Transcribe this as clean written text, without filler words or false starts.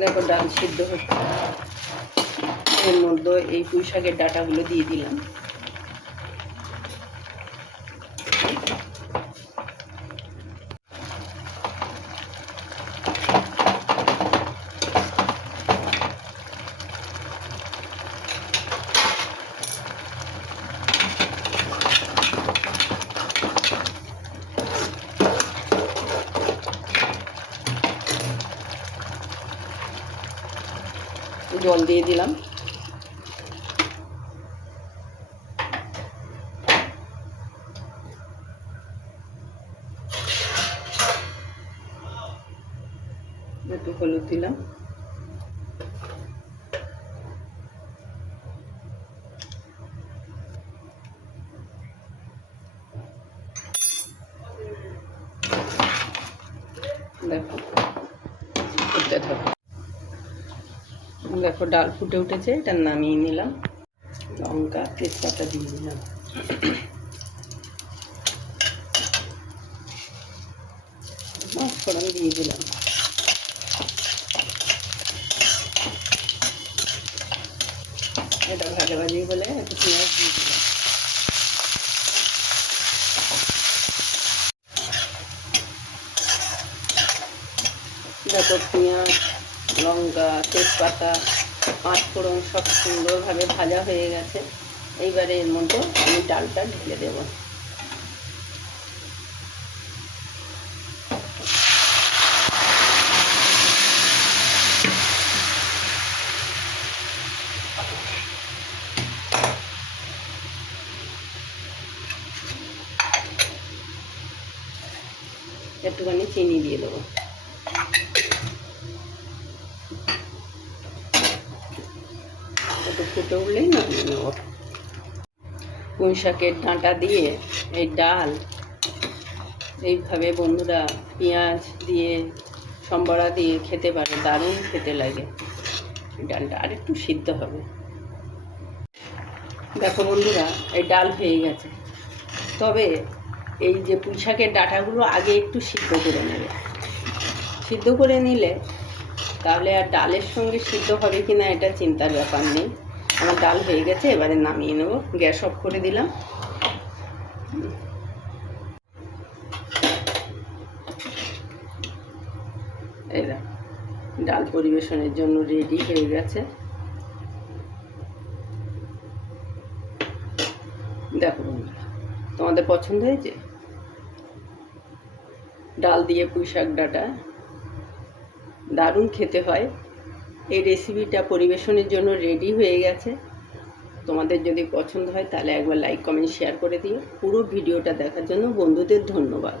দেখো ডাল সিদ্ধ হচ্ছে, এর মধ্যে এই পুঁই শাকের ডাঁটাগুলো দিয়ে দিলাম। জল দিয়ে দিলাম। একটু হলুদ দিলাম। দেখো ফুটতে থাকো। দেখো ডাল ফুটে উঠেছে, এটা নামিয়ে নিলাম। লঙ্কা তেজপাতা দিয়ে দিলাম। ফোড়ন দিয়ে দিলাম। এটা ভাজাভাজি বলে একটু পেঁয়াজ দিয়ে দিলাম। দেখো পেঁয়াজ, লঙ্কা, তেজপাতা, পাঁচ ফোড়ন সব সুন্দরভাবে ভাজা হয়ে গেছে। এইবারে এর মধ্যে আমি ডালটা ঢেলে দেব। একটুখানি চিনি দিয়ে দেবো। একটু ফুটে উঠলেই নামিয়ে নেব। পুঁই শাকের ডাঁটা দিয়ে এই ডাল এইভাবে বন্ধুরা পেঁয়াজ দিয়ে সম্বরা দিয়ে খেতে পারে, দারুণ খেতে লাগে। ডালটা আর একটু সিদ্ধ হবে। দেখো বন্ধুরা এই ডাল হয়ে গেছে, তবে এই যে পুঁই শাকের ডাঁটাগুলো আগে একটু সিদ্ধ করে নেবে। সিদ্ধ করে নিলে তাহলে আর ডালের সঙ্গে সিদ্ধ হবে কি না এটা চিন্তার ব্যাপার নেই। আমার ডাল হয়ে গেছে, এবারে নামিয়ে নেব। গ্যাস অফ করে দিলাম। এরা ডাল পরিবেশনের জন্য রেডি হয়ে গেছে। দেখো বন্ধুরা তোমাদের পছন্দ হয়েছে? ডাল দিয়ে পুঁই শাক ডাঁটা দারুণ খেতে হয়। এই রেসিপিটা পরিবেশনের জন্য রেডি হয়ে গেছে। তোমাদের যদি পছন্দ হয় তাহলে একবার লাইক কমেন্ট শেয়ার করে দিও। পুরো ভিডিওটা দেখার জন্য বন্ধুদের ধন্যবাদ।